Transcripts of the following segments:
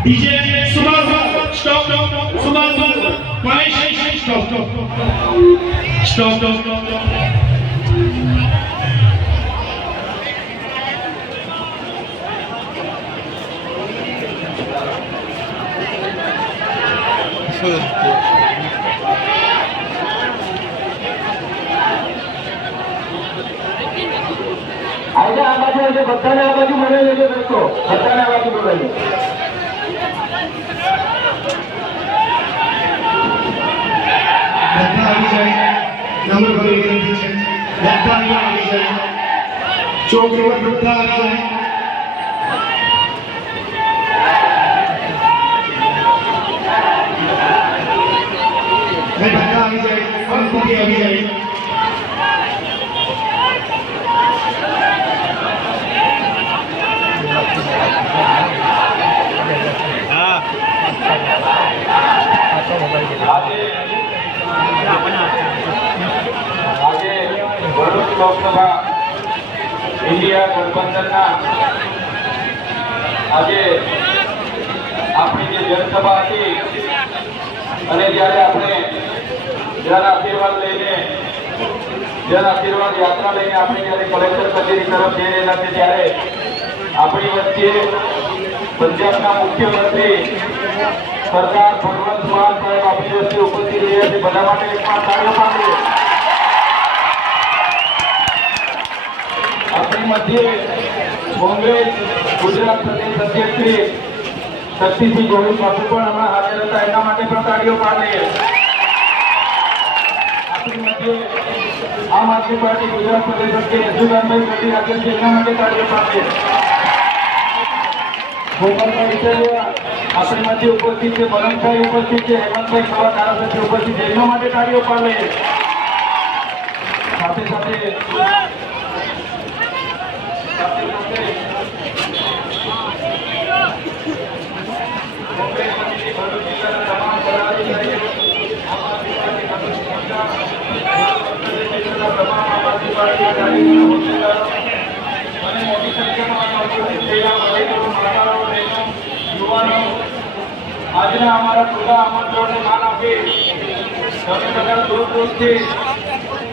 DJ Subhas stop Subhas Ganesh stop आजा आ बाजू आजा बच्चाने आ बाजू बोले लेके दोस्तों बच्चाने आ बाजू बोले બધા આવી જાય નંબર ભરી વિનંતી છે બધા અહીંયા આવી જાય ચોક રોડ બધા આવી જાય બધા આવી જાય અંકુટી આવી જાય આજે ભરૂચ લોકસભા ઇન્ડિયા ગઠબંધનના આજે આપણી જે જનસભા હતી અને જ્યારે આપણે જન આશીર્વાદ લઈને જન આશીર્વાદ યાત્રા લઈને આપણે જ્યારે કલેક્ટર કચેરી તરફ જઈ રહેલા છે ત્યારે આપણી વચ્ચે પંજાબના મુખ્યમંત્રી સરદાર ભગવંત માન સાહેબ આપણી વચ્ચે ઉપસ્થિત રહ્યા છે બધા માટે એક પણ તાળીઓ પાડીએ આપણી મધ્યે કોંગ્રેસ ગુજરાત પ્રદેશ અધ્યક્ષ શ્રી શક્તિસિંહ ગોહિલ બાપુ પણ હમણાં હાજર હતા એના માટે પણ તાળીઓ પાડીએ આપણી મધ્યે આમ આદમી પાર્ટી ગુજરાત પ્રદેશ અધ્યક્ષ યશુદાનભાઈ ગઢવી હાજર છે એના માટે તાળીઓ પાડીએ ગોપાલભાઈ ઇટલિયા આપણી મધ્ય ઉપસ્થિત છે મનનભાઈ ઉપસ્થિત છે હેમંતભાઈ સવા ધારાસભ્ય ઉપસ્થિત છે એમના માટે તાળીઓ પાડે સાથે સાથે અને મોટી સંખ્યામાં આજના અમારા ખુલ્લા આમંત્રણને માન આપી તમે બધા દૂર દૂરથી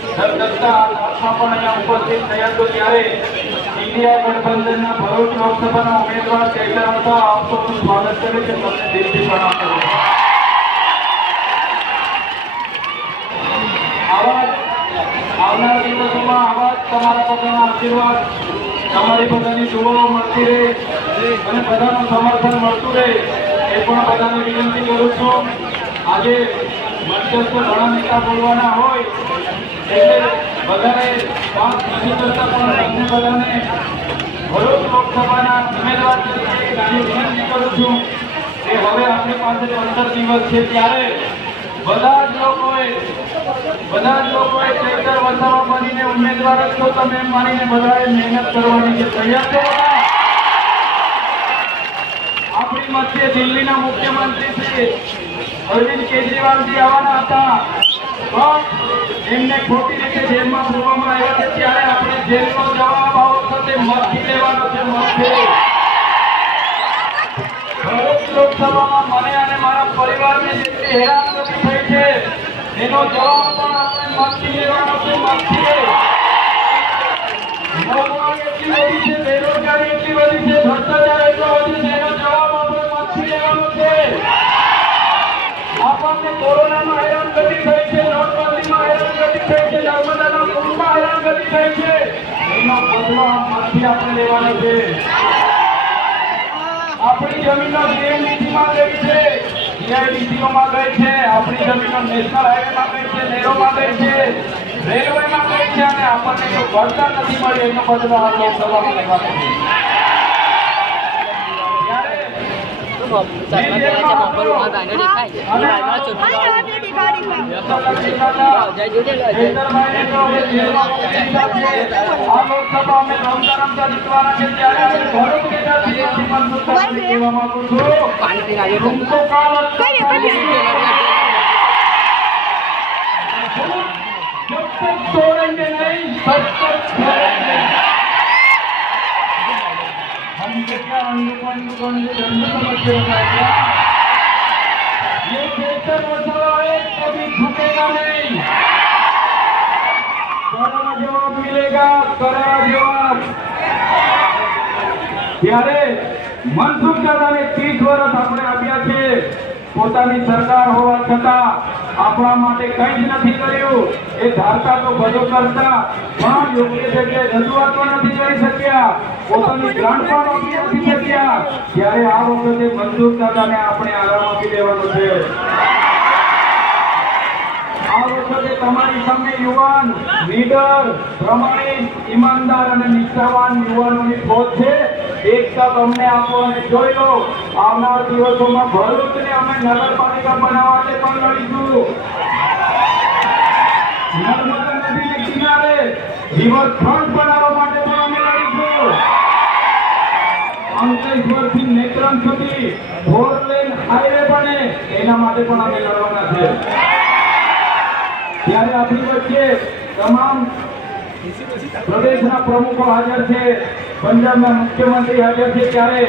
ધગધગતા હાથમાં પણ અહીંયા ઉપસ્થિત થયા તો ત્યારે ઇન્ડિયા ગઠબંધનના ભરૂચ લોકસભાના ઉમેદવાર ચૈતર હતા આપ સૌનું સ્વાગત કરે છે તમને દિલથી પ્રણામ કરું આવનાર દિવસોમાં આવા તમારા બધાના આશીર્વાદ તમારી બધાની દુઆઓ મળતી રહે અને બધાનું સમર્થન મળતું રહે એ પણ બધાને વિનંતી કરું છું આજે મંચસ્થ ઘણા નેતા બોલવાના હોય એટલે બધાને વાત નથી કરતા પણ તમને બધાને ભરૂચ લોકસભાના ઉમેદવાર તરીકે વિનંતી કરું છું કે હવે આપણી પાસે 15 દિવસ છે ત્યારે બધા જ લોકોએ ચૈતર વસાવા બનીને ઉમેદવાર જ છો તમે એમ માનીને બધાએ મહેનત કરવાની છે તૈયાર છો આપણી મધ્ય દિલ્હીના મુખ્યમંત્રી શ્રી અરવિંદ કેજરીવાલજી આવવાના હતા પણ એમને ખોટી રીતે જેલમાં પૂરવામાં આવ્યા છે ત્યારે આપણે જેલનો જવાબ આવો સાથે મતથી લેવાનો છે મતથી ભરૂચ લોકસભામાં મને અને મારા પરિવારને જેટલી હેરાનગતિ થઈ છે એનો જવાબ પણ આપણે મતથી લેવાનો છે મતથી મોંઘવારી એટલી વધી છે બેરોજગારી એટલી વધી છે ભ્રષ્ટાચાર એટલો વધી છે એનો જવાબ આપણે મતથી લેવાનો છે આપણને કોરોનામાં હેરાનગતિ થઈ છે નોટબંધીમાં હેરાનગતિ થઈ છે નર્મદાના પૂરમાં હેરાનગતિ થઈ છે એનો બદલો મતથી આપણે લેવાનો છે આપણી જમીનો જીએમડીસીમાં ગઈ છે જીઆઈડીસીઓમાં ગઈ છે આપણી જમીનો નેશનલ હાઈવેમાં ગઈ છે નહેરોમાં ગઈ છે રેલવેમાં ગઈ છે અને આપણને જો વળતર નથી મળ્યું એનો બદલો આ લોકસભામાં લેવાનો છે કહેવા માંગુ છું तुमको क्या लगता है जब तक तोड़ेंगे नहीं तब तक छोड़ेंगे हम क्या अंडुकंड समझते हैं क्या ये बेहतर मसला है कभी झुकेगा नहीं कड़ा जवाब मिलेगा कड़ा जवाब ત્યારે મનસુખ દાદાને 30 વર્ષ આપણે આપ્યા છે પોતાની સરકાર હોવા છતાં આપણા માટે કંઈ જ નથી કર્યું એ ધારતા તો બધો કરતા પણ યોગ્ય જગ્યાએ રજૂઆત પણ નથી કરી શક્યા પોતાની ગ્રાન્ટ પણ આપી નથી શક્યા ત્યારે આ વખતે મનસુખ દાદાને આપણે આરામ આપી દેવાનો છે આ વખતે તમારી સામે યુવાન લીડર પ્રમાણિક ઈમાનદાર અને નિષ્ઠાવાન યુવાનોની ફોજ છે એક તક અમને આપો અને જોઈ લો આવનાર દિવસોમાં ભરૂચને અમે નગરપાલિકા બનાવવા માટે પણ લડીશું નર્મદા નદીને કિનારે રિવરફ્રન્ટ બનાવવા માટે પણ અમે લડીશું અંકલેશ્વરથી નેત્રંગ સુધી 4 લેન હાઈવે બને એના માટે પણ અમે લડવાના છે ત્યારે આપણી વચ્ચે તમામ પ્રદેશના પ્રમુખો હાજર છે પંજાબના મુખ્યમંત્રી હાજર છે ત્યારે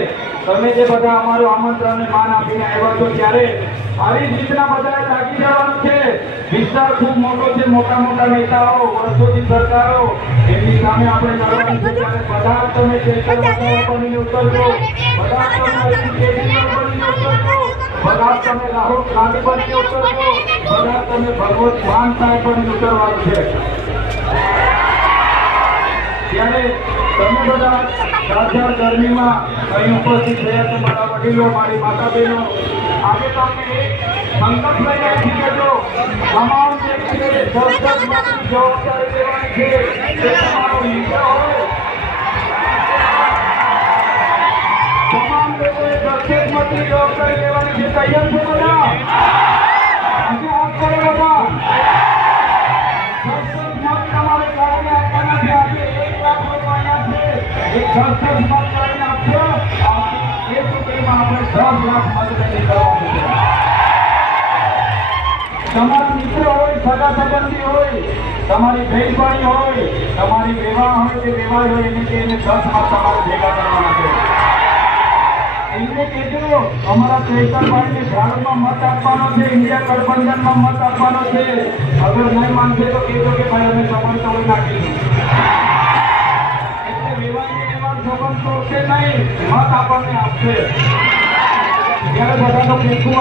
તમે જે બધા અમારું આમંત્રણને માન આપીને આવ્યા છો ત્યારે આવી રીતના બધાએ લાગી જવાનું છે વિસ્તાર ખૂબ મોટો છે મોટા મોટા નેતાઓ વર્ષોથી સરકારો એમની સામે આપણે લડવાનું છે ત્યારે બધા તમે બનીને ઉતરજો બધા તમે કેજરીવાલ બનીને ઉતરજો બધા તમે રાહુલ ગાંધી બનીને ઉતરજો બધા તમે ભગવત માન સાહેબ બનીને ઉતરવાનું છે ત્યારે તમે બધા રાજાર ગરમીમાં અહીં ઉપસ્થિત થયા છો મારા વડીલો મારી માતા બહેનો આજે તમને એક સંકલ્પ લઈને આપી દેજો તમામ વ્યક્તિએ જવાબદારી લેવાની છે તે તમારો મિત્ર હોય તમામ લોકોએ દરેક મંત્રી જવાબદારી લેવાની છે તૈયાર છે બધા આજે હાથ કરો બધા તમારે કારણે આપવાના છે આજે 1 લાખ લોકો અહીંયા છે એક 10 મત કરીને આપશો એ ચૂંટણીમાં આપણે 10 લાખ મત લઈને કરવાનું છે તમારા મિત્ર હોય સગા સંબંધી હોય તમારી બહેનપણી હોય તમારી વિવાહ હોય કે વિવાહ હોય એને કે એને 10 મત તમારે ભેગા કરવાના છે એમને કહેજો અમારા ચૈતરભાઈને ઝાડુમાં મત આપવાનો છે ઇન્ડિયા ગઠબંધનમાં મત આપવાનો છે અગર નહીં માનશે તો કહેજો કે ભાઈ અમે સંબંધ તોડી નાખીશું એટલે વિવાહને એવા સંબંધ તોડશે નહીં મત આપણને આપશે ત્યારે બધાનો પૂછવું